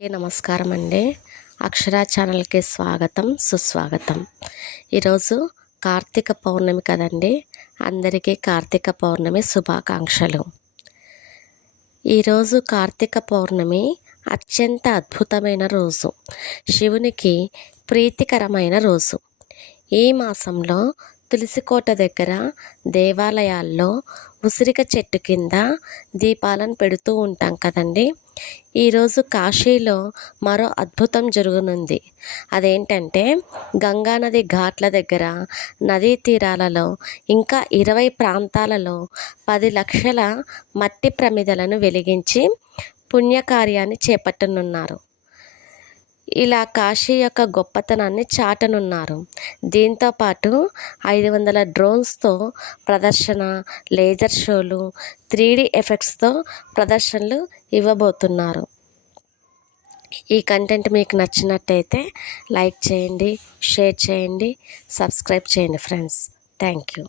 నమస్కారం అండి. అక్షర ఛానల్కి స్వాగతం సుస్వాగతం. ఈరోజు కార్తీక పౌర్ణమి కదండి. అందరికీ కార్తీక పౌర్ణమి శుభాకాంక్షలు. ఈరోజు కార్తీక పౌర్ణమి అత్యంత అద్భుతమైన రోజు, శివునికి ప్రీతికరమైన రోజు. ఈ మాసంలో తులసికోట దగ్గర దేవాలయాల్లో ఉసిరిక చెట్టు కింద దీపాలను పెడుతూ ఉంటాం కదండి. ఈరోజు కాశీలో మరో అద్భుతం జరగనుంది. అదేంటంటే గంగానది ఘాట్ల దగ్గర, నదీ తీరాలలో, ఇంకా 20 ప్రాంతాలలో 10 లక్షల మట్టి ప్రమిదలను వెలిగించి పుణ్యకార్యాన్ని చేపట్టనున్నారు. ఇలా కాశీ యొక్క గొప్పతనాన్ని చాటనున్నారు. దీంతోపాటు 500 డ్రోన్స్తో ప్రదర్శన, లేజర్ షోలు, 3D ఎఫెక్ట్స్తో ప్రదర్శనలు ఇవ్వబోతున్నారు. ఈ కంటెంట్ మీకు నచ్చినట్టయితే లైక్ చేయండి, షేర్ చేయండి, సబ్స్క్రైబ్ చేయండి ఫ్రెండ్స్. Thank you.